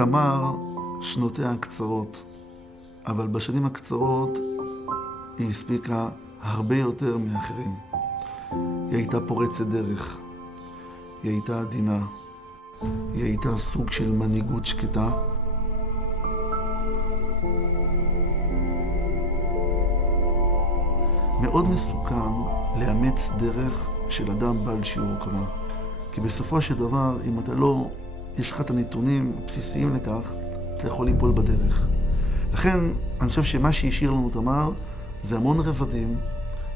תמר שנותיה קצרות, אבל בשנים הקצרות היא הספיקה הרבה יותר מאחרים. היא הייתה פורצת דרך, היא הייתה עדינה, היא הייתה סוג של מנהיגות שקטה. מאוד מסוכן לאמץ דרך של אדם בעל שיעור קומה. כי בסופו של דבר, אם אתה לא, יש לך את הנתונים הבסיסיים לכך, אתה יכול ליפול בדרך. לכן, אני חושב שמה שהשאיר לנו תמר, זה המון רבדים,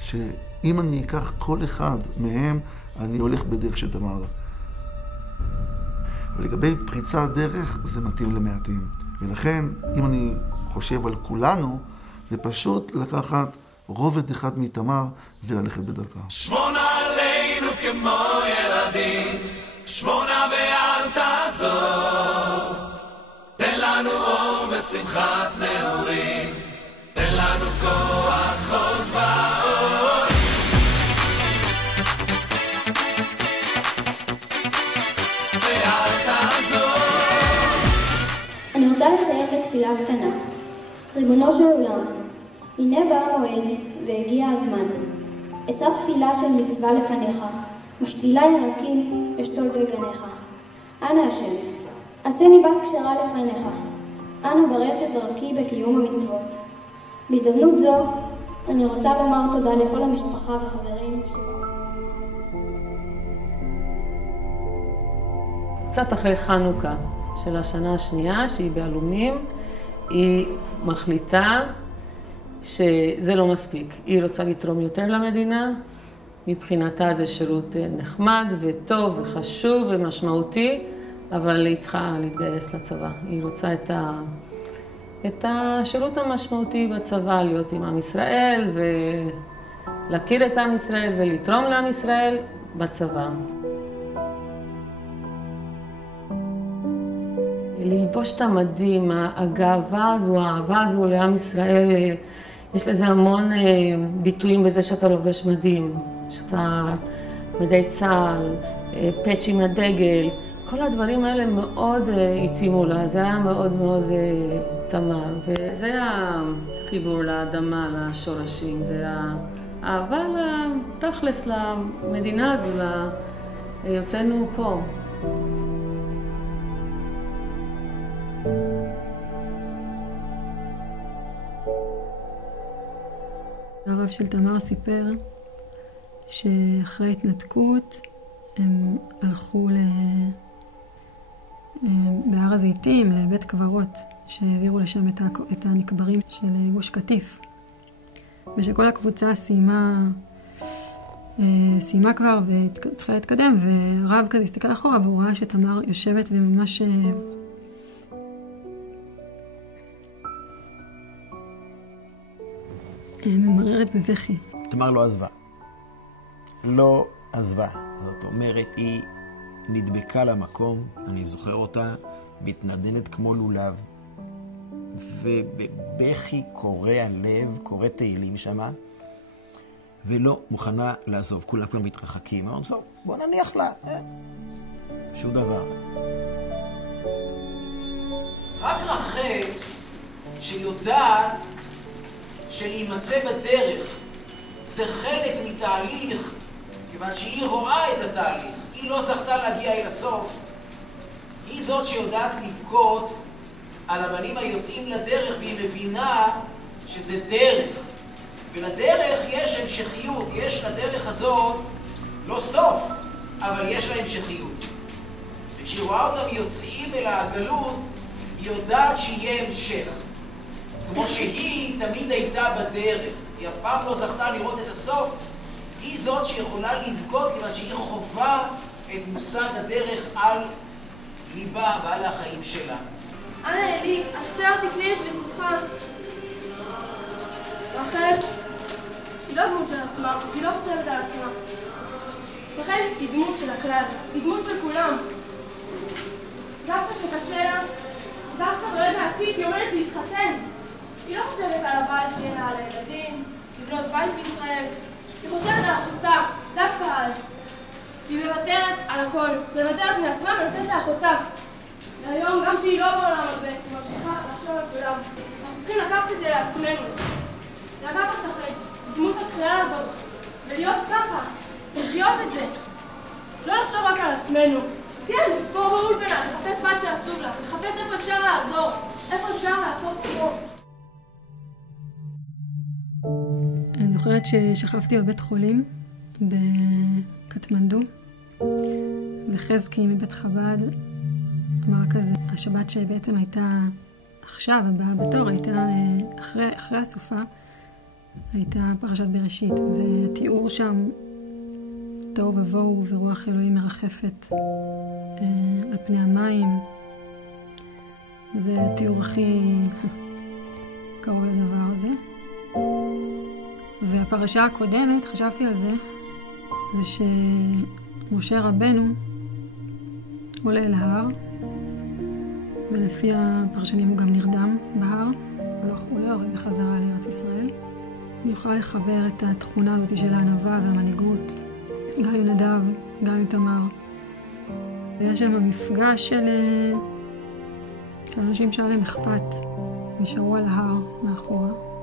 שאם אני אקח כל אחד מהם, אני הולך בדרך של תמר. ולגבי פריצת דרך, זה מתאים למעטים. ולכן, אם אני חושב על כולנו, זה פשוט לקחת רובד אחד מתמר, זה ללכת בדרכה. שמונה עלינו כמו ילדים, שמונה ואל תעזור. תן לנו אור ושמחת נעורים, תן לנו כוח עוד ועוד. ואל תעזור. אני רוצה לסיים בתפילה קטנה. ריבונו של עולם, הנה בא המועד והגיע הזמן. אשא תפילה של מצווה לפניך, משתילה ירקים אשתול בגניך. אנא השם, עשני בת כשרה לפניך. אנא ברך את דרכי בקיום המצוות. בהזדמנות זו, אני רוצה לומר תודה לכל המשפחה וחברים קצת אחרי חנוכה של השנה השנייה, שהיא בעלומים, היא מחליטה שזה לא מספיק. היא רוצה לתרום יותר למדינה, מבחינתה זה שירות נחמד וטוב וחשוב ומשמעותי, אבל היא צריכה להתגייס לצבא. היא רוצה את השירות המשמעותי בצבא, להיות עם עם ישראל ולהכיר את עם ישראל ולתרום לעם ישראל בצבא. ללבוש את המדים, הגאווה הזו, האהבה הזו לעם ישראל, יש לזה המון ביטויים בזה שאתה לובש מדים, שאתה מדי צה"ל, פאצ' עם הדגל, כל הדברים האלה מאוד התאימו לה, זה היה מאוד מאוד תמר. וזה החיבור לאדמה, לשורשים, זה האהבה לתכלס, למדינה הזו, להיותנו פה. הרב של תמר סיפר שאחרי התנתקות הם הלכו בהר הזיתים לבית קברות שהעבירו לשם את הנקברים של גוש קטיף, ושכל הקבוצה סיימה כבר והתחילה להתקדם, והרב כזה הסתכל אחורה והוא ראה שתמר יושבת וממש ממררת בבכי. תמר לא עזבה. לא עזבה. זאת אומרת, היא נדבקה למקום, אני זוכר אותה, מתנדנת כמו לולב, ובבכי קורע לב, קורא תהילים שמה, ולא מוכנה לעזוב. כולם כבר מתרחקים. אמרנו, טוב, בוא נניח לה. שום דבר. רק רחל שיודעת שלהימצא בדרך זה חלק מתהליך, כיוון שהיא רואה את התהליך, היא לא זכתה להגיע אל הסוף. היא זאת שיודעת לבכות על הבנים היוצאים לדרך, והיא מבינה שזה דרך. ולדרך יש המשכיות, יש לדרך הזאת לא סוף, אבל יש לה המשכיות. וכשהיא רואה אותם יוצאים אל הגלות, היא יודעת שיהיה המשך. כמו שהיא תמיד הייתה בדרך, היא אף פעם לא זכתה לראות את הסוף, היא זאת שיכולה לבכות כיוון שהיא חובה את מושג הדרך על ליבה ועל החיים שלה. אנא אלי, עשה אותי כלי לשליחותך. רחל, היא לא דמות של עצמה, היא לא חושבת על עצמה. רחל היא דמות של הכלל, היא דמות של כולם. דווקא שקשה לה, דווקא ברגע השיא שהיא עומדת להתחתן. היא לא חושבת על הבעל שלה, על הילדים, לבנות בית בישראל. היא חושבת על אחותה, דווקא על. היא מוותרת על הכל, מוותרת מעצמה ונותנת לאחותה. והיום, גם שהיא לא בעולם הזה, היא ממשיכה לחשוב על כולם. אנחנו צריכים לקחת את זה לעצמנו. לקחת את דמות הכלל הזאת, ולהיות ככה, לחיות את זה. לא לחשוב רק על עצמנו. אז כן, פה באולפנה, לחפש בת שעצוב לך, לחפש איפה אפשר לעזור, איפה אפשר לעשות פה. אני זוכרת ששכבתי בבית חולים בקטמנדו, וחזקי מבית חב"ד אמר כזה, השבת שבעצם הייתה עכשיו, הבאה בתור, הייתה אחרי הסופה, הייתה פרשת בראשית, והתיאור שם, תוהו ובוהו ורוח אלוהים מרחפת על פני המים, זה התיאור הכי קרוב לדבר הזה. והפרשה הקודמת, חשבתי על זה, זה שמשה רבנו עולה אל ההר, ולפי הפרשנים הוא גם נרדם בהר, הוא לא יורד בחזרה לארץ ישראל. אני יכולה לחבר את התכונה הזאת של הענווה והמנהיגות, גם עם נדב, גם עם תמר. היה שם מפגש של אנשים שהיה להם אכפת, נשארו על ההר מאחורה.